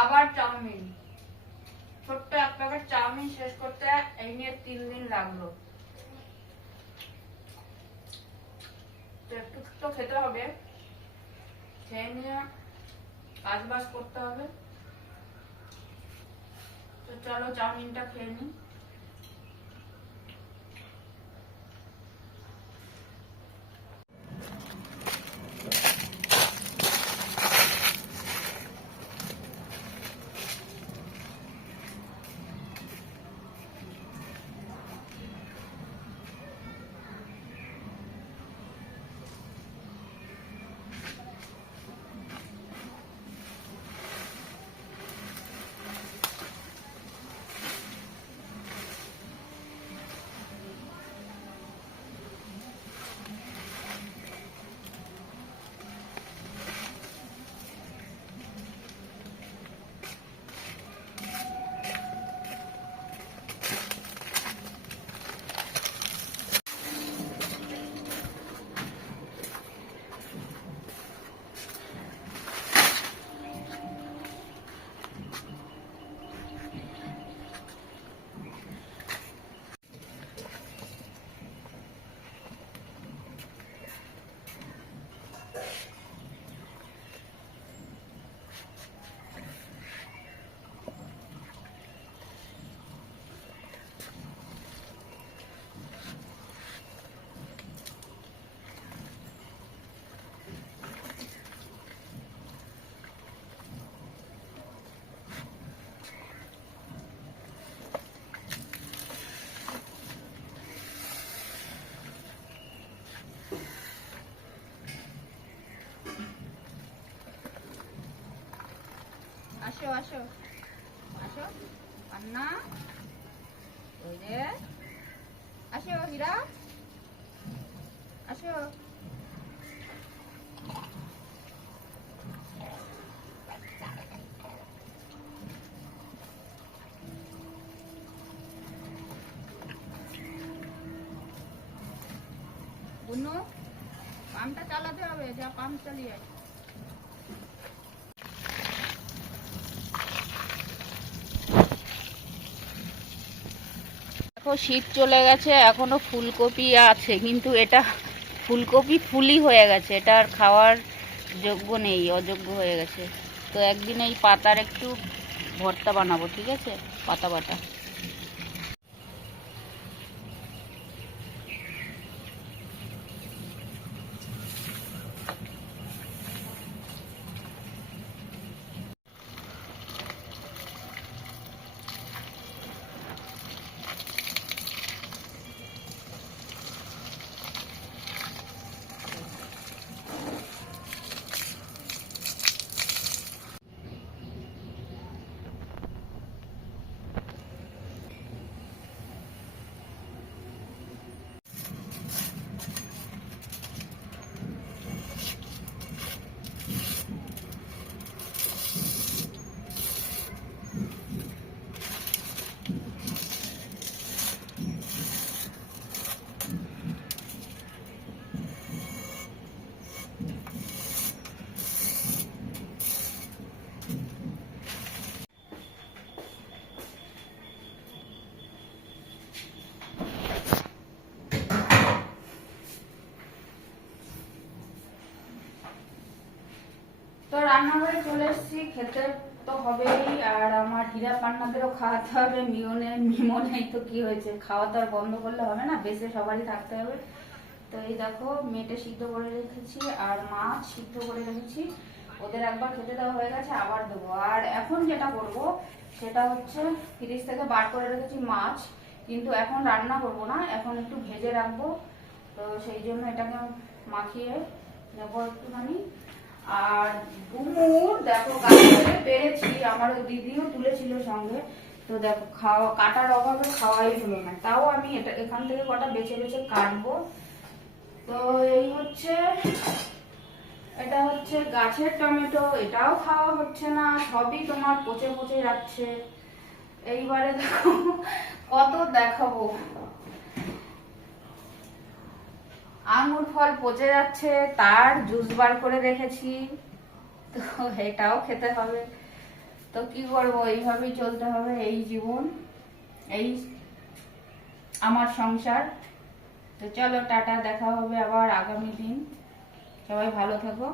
আবার চাউমিন। ছোট্ট এক প্যাকেট চাউমিন শেষ করতে এই নিয়ে তিন দিন লাগল। তো খেতে হবে। খেয়ে নিয়ে কাজ বাজ করতে হবে। তো চলো চাউমিনটা খেয়ে নিই। আসো আসো। আসো, পান্না। ওই যে। আসো, হীরা। আসো। বুনু, পাম্পটা চালাতে হবে, যা পাম্প চালিয়ে দেখো, শীত চলে গেছে, এখনও ফুলকপি আছে, কিন্তু এটা ফুলকপি ফুলই হয়ে গেছে, এটা আর খাওয়ার যোগ্য নেই, অযোগ্য হয়ে গেছে। তো একদিন এই পাতার একটু ভর্তা বানাবো, ঠিক আছে? পাতা বাটা তো রান্নাঘরে চলে এসেছি, খেতে তো হবেই, আর আমার হীরা পান্নাদেরও খাওয়াতে হবে মিওনে মিমো নেই, তো কি হয়েছে? খাওয়া তো আর বন্ধ করলে হবে না বেশি সবারই থাকতে হবে। তো এই দেখো মেটে সিদ্ধ করে রেখেছি, আর মাছ সিদ্ধ করে রেখেছি। ওদের একবার খেতে দেওয়া হয়ে গেছে, আবার দেবো। আর এখন যেটা করব, সেটা হচ্ছে ফ্রিজ থেকে বার করে রেখেছি মাছ, কিন্তু এখন রান্না করব না, এখন একটু ভেজে রাখব। তো সেই জন্য এটাকে মাখিয়ে নেব একটুখানি। আর ডুমুর দেখো গাছ পেরেছি আমার ওই দিদিও তুলেছিল সঙ্গে। তো দেখো, খাওয়া, কাটার অভাবে খাওয়াই হলো না। তাও আমি এটা, এখান থেকে কটা বেছে বেছে কাটবো। তো এই হচ্ছে, এটা হচ্ছে গাছের টমেটো, এটাও খাওয়া হচ্ছে না, সবই তোমার পচে পচে যাচ্ছে। এইবারে দেখো, কত দেখাবো। আঙুর ফল পচে যাচ্ছে, তার জুস বার করে রেখেছি। তো এটাও খেতে হবে। তো কি করব? এইভাবেই চলতে হবে এই জীবন, এই আমার সংসার। তো চলো, টাটা, দেখা হবে আবার আগামী দিন। সবাই ভালো থাকো।